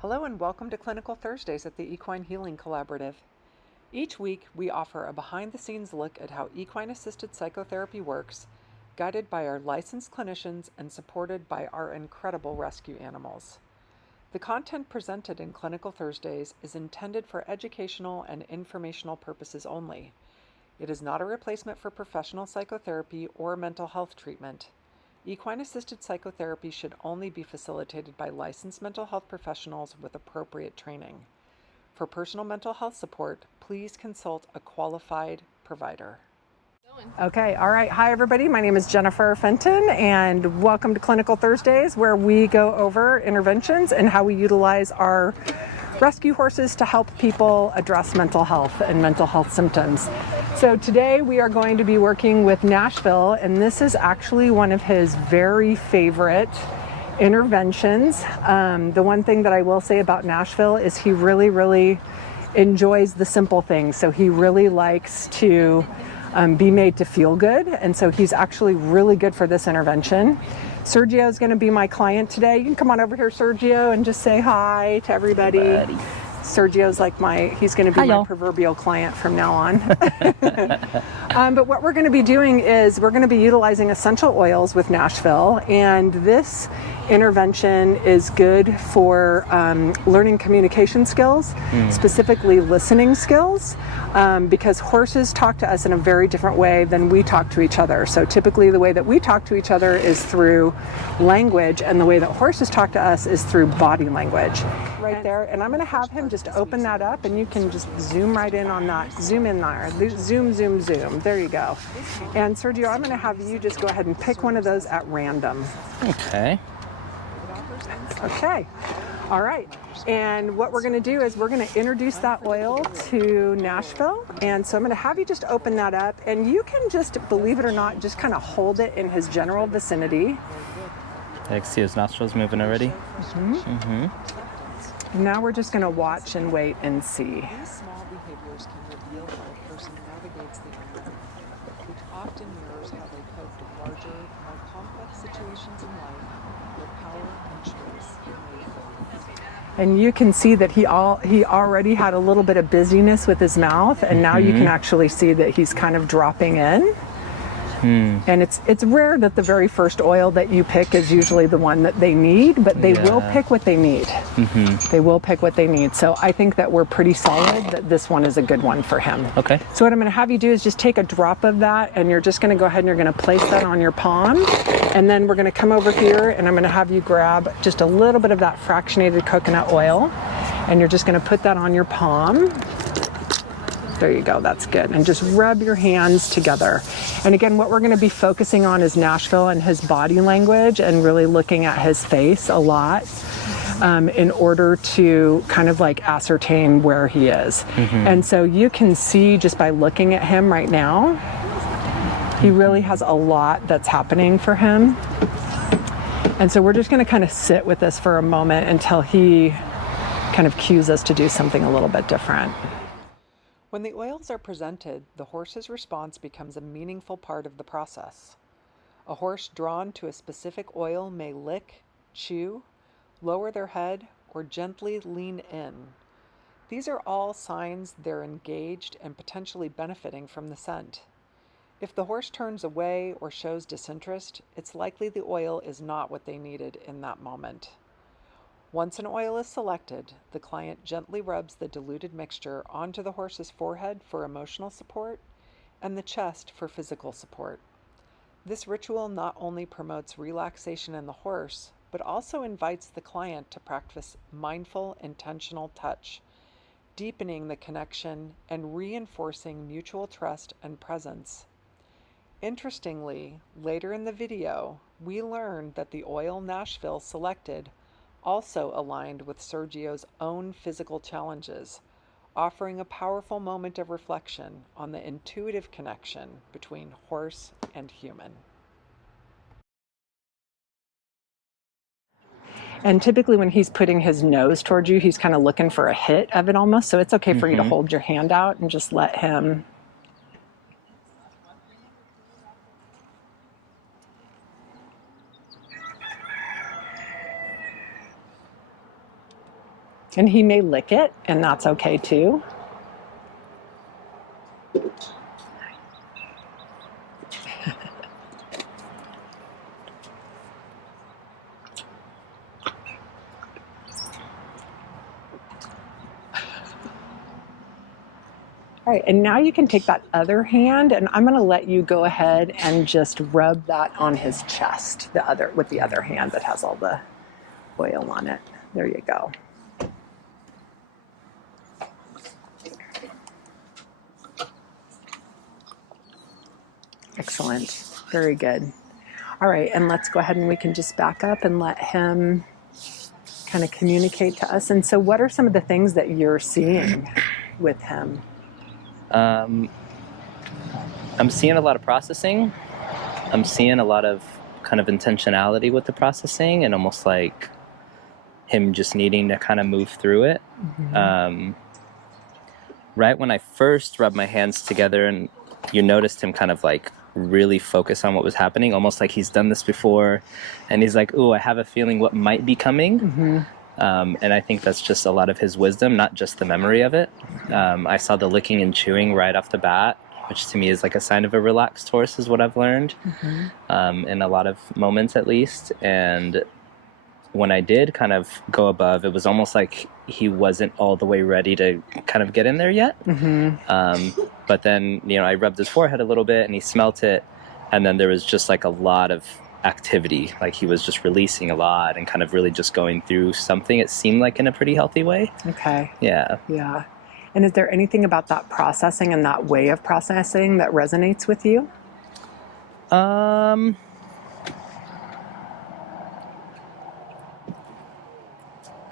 Hello and welcome to Clinical Thursdays at the Equine Healing Collaborative. Each week, we offer a behind-the-scenes look at how equine-assisted psychotherapy works, guided by our licensed clinicians and supported by our incredible rescue animals. The content presented in Clinical Thursdays is intended for educational and informational purposes only. It is not a replacement for professional psychotherapy or mental health treatment. Equine-assisted psychotherapy should only be facilitated by licensed mental health professionals with appropriate training. For personal mental health support, please consult a qualified provider. Okay, all right. Hi, everybody. My name is Jennifer Fenton, and welcome to Clinical Thursdays, where we go over interventions and how we utilize our rescue horses to help people address mental health and mental health symptoms. So today we are going to be working with Nashville, and this is actually one of his very favorite interventions. The one thing that I will say about Nashville is he really enjoys the simple things. So he really likes to be made to feel good, and so he's actually really good for this intervention. Sergio is going to be my client today. You can come on over here, Sergio, and just say hi to everybody. Sergio's like he's going to be my proverbial client from now on. But what we're going to be doing is we're going to be utilizing essential oils with Nashville, and this intervention is good for learning communication skills, specifically listening skills, because horses talk to us in a very different way than we talk to each other. So typically the way that we talk to each other is through language, and the way that horses talk to us is through body language. Right there, and I'm going to have him just open that up, and you can just zoom right in on that. Zoom in there. Zoom. There you go. And Sergio, I'm going to have you just go ahead and pick one of those at random. Okay. All right. And what we're going to do is we're going to introduce that oil to Nashville. And so I'm going to have you just open that up, and you can just, believe it or not, just kind of hold it in his general vicinity. I can see his nostrils moving already. Now we're just going to watch and wait and see. These small behaviors can reveal how a person navigates the unknown, which often mirrors how they cope with larger, more complex situations in life where power and choice may fade. And you can see that he already had a little bit of busyness with his mouth, and now you can actually see that he's kind of dropping in. And it's rare that the very first oil that you pick is usually the one that they need, but they will pick what they need. They will pick what they need. So I think that we're pretty solid that this one is a good one for him. Okay. So what I'm going to have you do is just take a drop of that, and you're just going to go ahead and you're going to place that on your palm. And then we're going to come over here, and I'm going to have you grab just a little bit of that fractionated coconut oil, and you're just going to put that on your palm. There you go, that's good. And just rub your hands together. And again, what we're going to be focusing on is Nashville and his body language, and really looking at his face a lot in order to kind of like ascertain where he is. And so you can see just by looking at him right now, he really has a lot that's happening for him. And so we're just going to kind of sit with this for a moment until he kind of cues us to do something a little bit different. When the oils are presented, the horse's response becomes a meaningful part of the process. A horse drawn to a specific oil may lick, chew, lower their head, or gently lean in. These are all signs they're engaged and potentially benefiting from the scent. If the horse turns away or shows disinterest, it's likely the oil is not what they needed in that moment. Once an oil is selected, the client gently rubs the diluted mixture onto the horse's forehead for emotional support and the chest for physical support. This ritual not only promotes relaxation in the horse, but also invites the client to practice mindful, intentional touch, deepening the connection and reinforcing mutual trust and presence. Interestingly, later in the video, we learned that the oil Nashville selected also aligned with Sergio's own physical challenges, offering a powerful moment of reflection on the intuitive connection between horse and human. And typically when he's putting his nose towards you, he's kind of looking for a hit of it almost, so it's okay for you to hold your hand out and just let him And he may lick it, and that's okay too. All right, and now you can take that other hand, and I'm going to let you go ahead and just rub that on his chest, with the other hand that has all the oil on it. There you go. Excellent. Very good. All right, and let's go ahead and we can just back up and let him kind of communicate to us. And so what are some of the things that you're seeing with him? I'm seeing a lot of processing. I'm seeing a lot of kind of intentionality with the processing, and almost like him just needing to kind of move through it. Mm-hmm. Right when I first rubbed my hands together, and you noticed him kind of like really focus on what was happening, almost like he's done this before, and he's like, "Ooh, I have a feeling what might be coming." Mm-hmm. And I think that's just a lot of his wisdom, not just the memory of it. I saw the licking and chewing right off the bat, which to me is like a sign of a relaxed horse, is what I've learned, in a lot of moments at least. And when I did kind of go above, it was almost like he wasn't all the way ready to kind of get in there yet. Mm-hmm. But then, I rubbed his forehead a little bit and he smelt it. And then there was just like a lot of activity. Like he was just releasing a lot and kind of really just going through something, it seemed like, in a pretty healthy way. Okay. Yeah. Yeah. And is there anything about that processing and that way of processing that resonates with you? I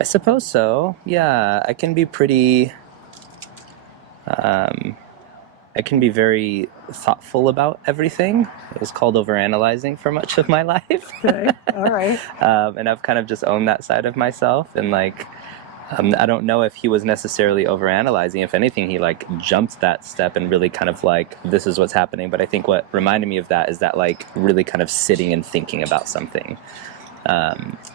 suppose so. Yeah, I can be pretty, I can be very thoughtful about everything. It was called overanalyzing for much of my life. Okay, all right. And I've kind of just owned that side of myself. And like, I don't know if he was necessarily overanalyzing. If anything, he like jumped that step and really kind of like, this is what's happening. But I think what reminded me of that is that like really kind of sitting and thinking about something.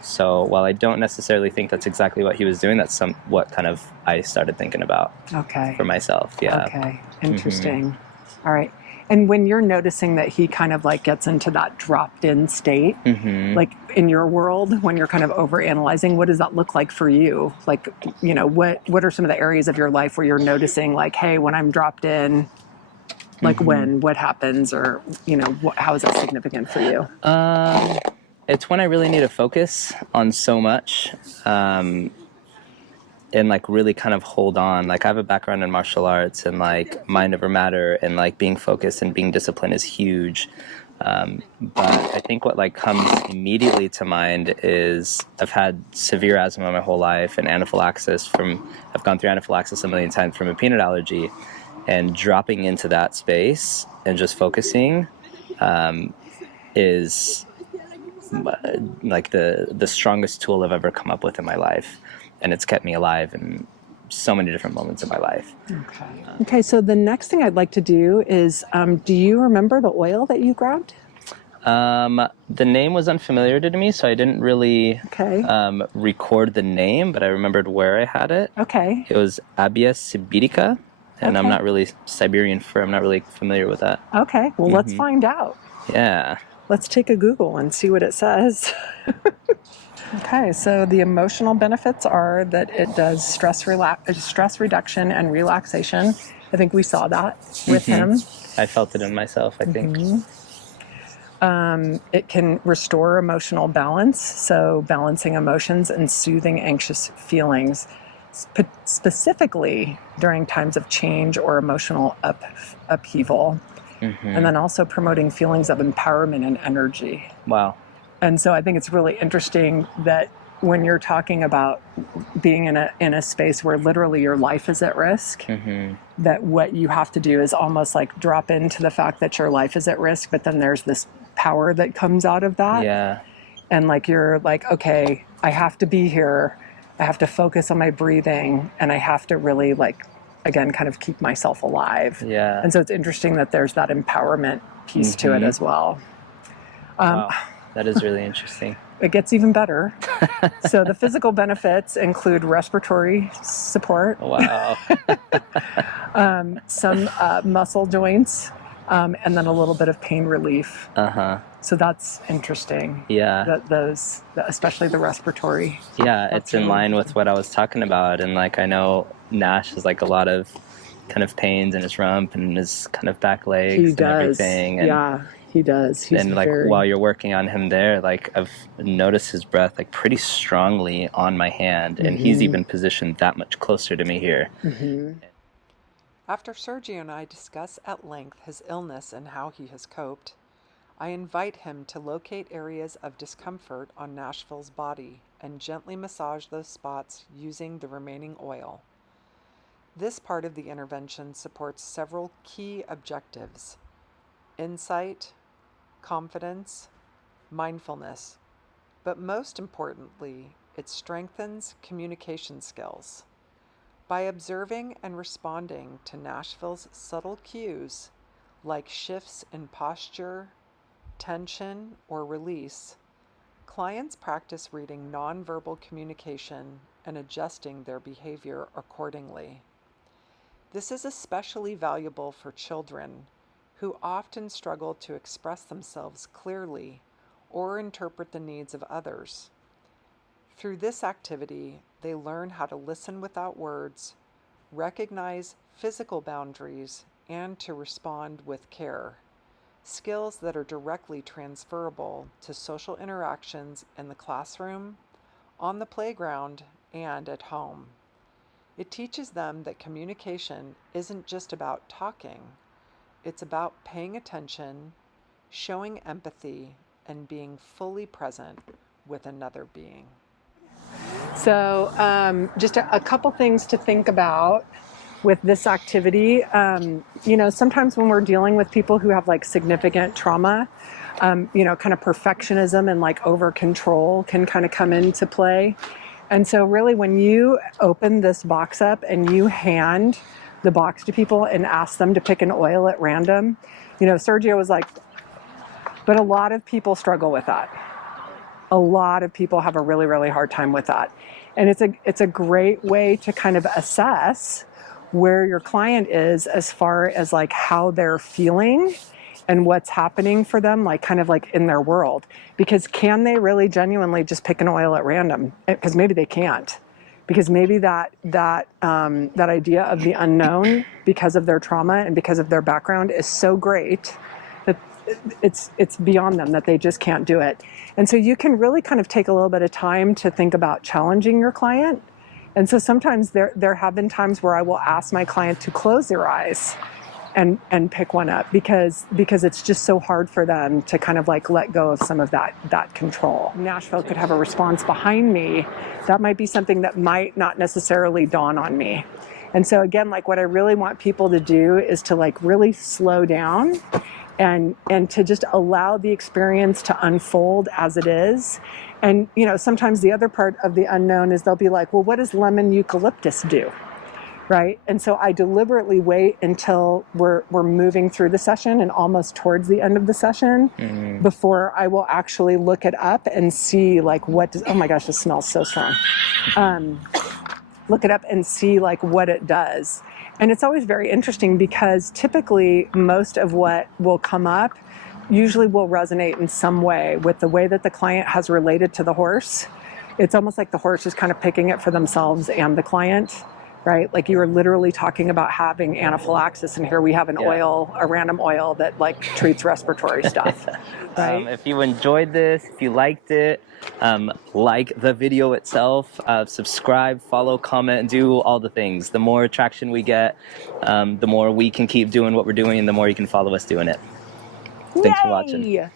So while I don't necessarily think that's exactly what he was doing, that's what kind of I started thinking about. Okay. For myself. Yeah. Okay. Interesting. Mm-hmm. All right. And when you're noticing that he kind of like gets into that dropped in state, like in your world, when you're kind of overanalyzing, what does that look like for you? Like, what are some of the areas of your life where you're noticing like, hey, when I'm dropped in, like what happens, or, how is that significant for you? It's when I really need to focus on so much, and like really kind of hold on. Like I have a background in martial arts, and like mind over matter, and like being focused and being disciplined is huge. But I think what like comes immediately to mind is I've had severe asthma my whole life, and anaphylaxis I've gone through anaphylaxis a million times from a peanut allergy, and dropping into that space and just focusing is like the strongest tool I've ever come up with in my life, and it's kept me alive in so many different moments of my life. Okay, so the next thing I'd like to do is, do you remember the oil that you grabbed? The name was unfamiliar to me, so I didn't really record the name, but I remembered where I had it. Okay. It was Abia Sibirica, and I'm not really Siberian fur. I'm not really familiar with that. Okay, well, let's find out. Yeah. Let's take a Google and see what it says. Okay, so the emotional benefits are that it does stress reduction and relaxation. I think we saw that with him. I felt it in myself, I think. It can restore emotional balance, so balancing emotions and soothing anxious feelings, specifically during times of change or emotional upheaval. And then also promoting feelings of empowerment and energy. Wow. And so I think it's really interesting that when you're talking about being in a space where literally your life is at risk, that what you have to do is almost like drop into the fact that your life is at risk, but then there's this power that comes out of that. Yeah. And like you're like, okay, I have to be here. I have to focus on my breathing, and I have to really like, again, kind of keep myself alive. Yeah. And so it's interesting that there's that empowerment piece to it as well. Wow. That is really interesting. it gets even better. So the physical benefits include respiratory support, Wow. some muscle joints, and then a little bit of pain relief. So that's interesting. Yeah. Especially the respiratory. Yeah, That's it's in really line with what I was talking about. And like, I know Nash has like a lot of kind of pains in his rump and his kind of back legs He and does. everything. And, Yeah, he does. He's and like while you're working on him there, like I've noticed his breath like pretty strongly on my hand, and he's even positioned that much closer to me here. After Sergio and I discuss at length his illness and how he has coped, I invite him to locate areas of discomfort on Nashville's body and gently massage those spots using the remaining oil. This part of the intervention supports several key objectives: insight, confidence, mindfulness, but most importantly, it strengthens communication skills. By observing and responding to Nashville's subtle cues, like shifts in posture, tension, or release, clients practice reading nonverbal communication and adjusting their behavior accordingly. This is especially valuable for children who often struggle to express themselves clearly or interpret the needs of others. Through this activity, they learn how to listen without words, recognize physical boundaries, and to respond with care, skills that are directly transferable to social interactions in the classroom, on the playground, and at home. It teaches them that communication isn't just about talking, it's about paying attention, showing empathy, and being fully present with another being. So just a couple things to think about with this activity. Sometimes when we're dealing with people who have like significant trauma, kind of perfectionism and like over control can kind of come into play. And so really when you open this box up and you hand the box to people and ask them to pick an oil at random, Sergio was like, but a lot of people struggle with that. A lot of people have a really, really hard time with that. And it's a great way to kind of assess where your client is as far as like how they're feeling and what's happening for them, like kind of like in their world. Because can they really genuinely just pick an oil at random? Because maybe they can't. Because maybe that idea of the unknown because of their trauma and because of their background is so great that it's beyond them, that they just can't do it. And so you can really kind of take a little bit of time to think about challenging your client. And so sometimes there have been times where I will ask my client to close their eyes and pick one up because it's just so hard for them to kind of like let go of some of that control. Nashville could have a response behind me. That might be something that might not necessarily dawn on me. And so again, like what I really want people to do is to like really slow down and to just allow the experience to unfold as it is. And sometimes the other part of the unknown is they'll be like, well, what does lemon eucalyptus do? Right? And so I deliberately wait until we're moving through the session and almost towards the end of the session before I will actually look it up and see like oh my gosh, this smells so strong. Look it up and see like what it does. And it's always very interesting because typically most of what will come up usually will resonate in some way with the way that the client has related to the horse. It's almost like the horse is kind of picking it for themselves and the client. Right? Like you were literally talking about having anaphylaxis, and here we have a random oil that like treats respiratory stuff. Right? If you enjoyed this, if you liked it, like the video itself, subscribe, follow, comment, and do all the things. The more traction we get, the more we can keep doing what we're doing, and the more you can follow us doing it. Thanks for watching.